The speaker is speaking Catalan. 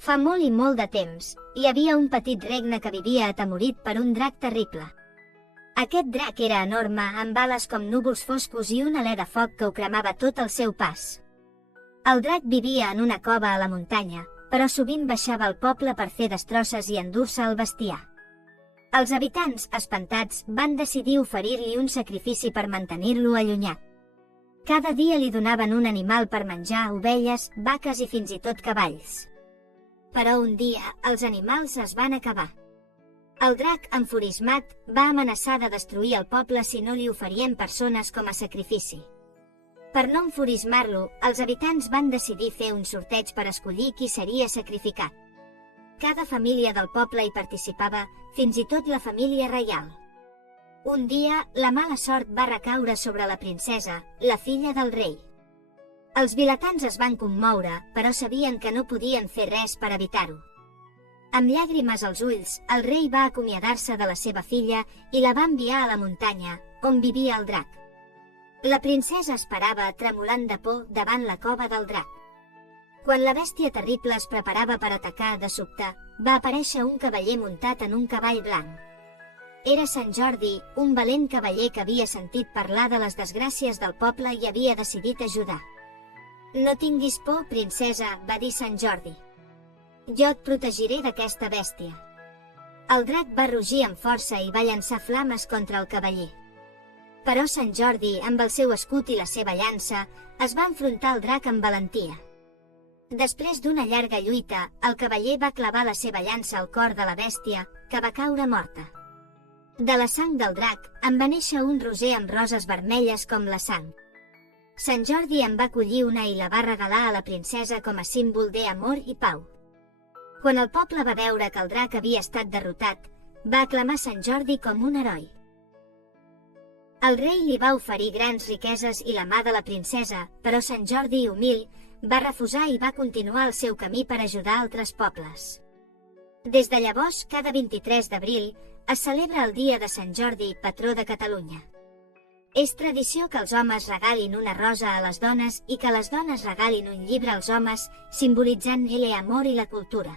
Fa molt i molt de temps, hi havia un petit regne que vivia atemorit per un drac terrible. Aquest drac era enorme, amb ales com núvols foscos i un alè de foc que ho cremava tot el seu pas. El drac vivia en una cova a la muntanya, però sovint baixava al poble per fer destrosses i endur-se el bestiar. Els habitants, espantats, van decidir oferir-li un sacrifici per mantenir-lo allunyat. Cada dia li donaven un animal per menjar: ovelles, vaques i fins i tot cavalls. Però un dia, els animals es van acabar. El drac, enfurismat, va amenaçar de destruir el poble si no li oferien persones com a sacrifici. Per no enfurismar-lo, els habitants van decidir fer un sorteig per escollir qui seria sacrificat. Cada família del poble hi participava, fins i tot la família reial. Un dia, la mala sort va recaure sobre la princesa, la filla del rei. Els vilatans es van commoure, però sabien que no podien fer res per evitar-ho. Amb llàgrimes als ulls, el rei va acomiadar-se de la seva filla i la va enviar a la muntanya, on vivia el drac. La princesa esperava, tremolant de por, davant la cova del drac. Quan la bèstia terrible es preparava per atacar, de sobte, va aparèixer un cavaller muntat en un cavall blanc. Era Sant Jordi, un valent cavaller que havia sentit parlar de les desgràcies del poble i havia decidit ajudar. «No tinguis por, princesa», va dir Sant Jordi. «Jo et protegiré d'aquesta bèstia». El drac va rugir amb força i va llançar flames contra el cavaller. Però Sant Jordi, amb el seu escut i la seva llança, es va enfrontar al drac amb valentia. Després d'una llarga lluita, el cavaller va clavar la seva llança al cor de la bèstia, que va caure morta. De la sang del drac, en va néixer un roser amb roses vermelles com la sang. Sant Jordi en va collir una i la va regalar a la princesa com a símbol d'amor i pau. Quan el poble va veure que el drac havia estat derrotat, va aclamar Sant Jordi com un heroi. El rei li va oferir grans riqueses i la mà de la princesa, però Sant Jordi, humil, va refusar i va continuar el seu camí per ajudar altres pobles. Des de llavors, cada 23 d'abril, es celebra el dia de Sant Jordi, patró de Catalunya. És tradició que els homes regalin una rosa a les dones i que les dones regalin un llibre als homes, simbolitzant l'amor i la cultura.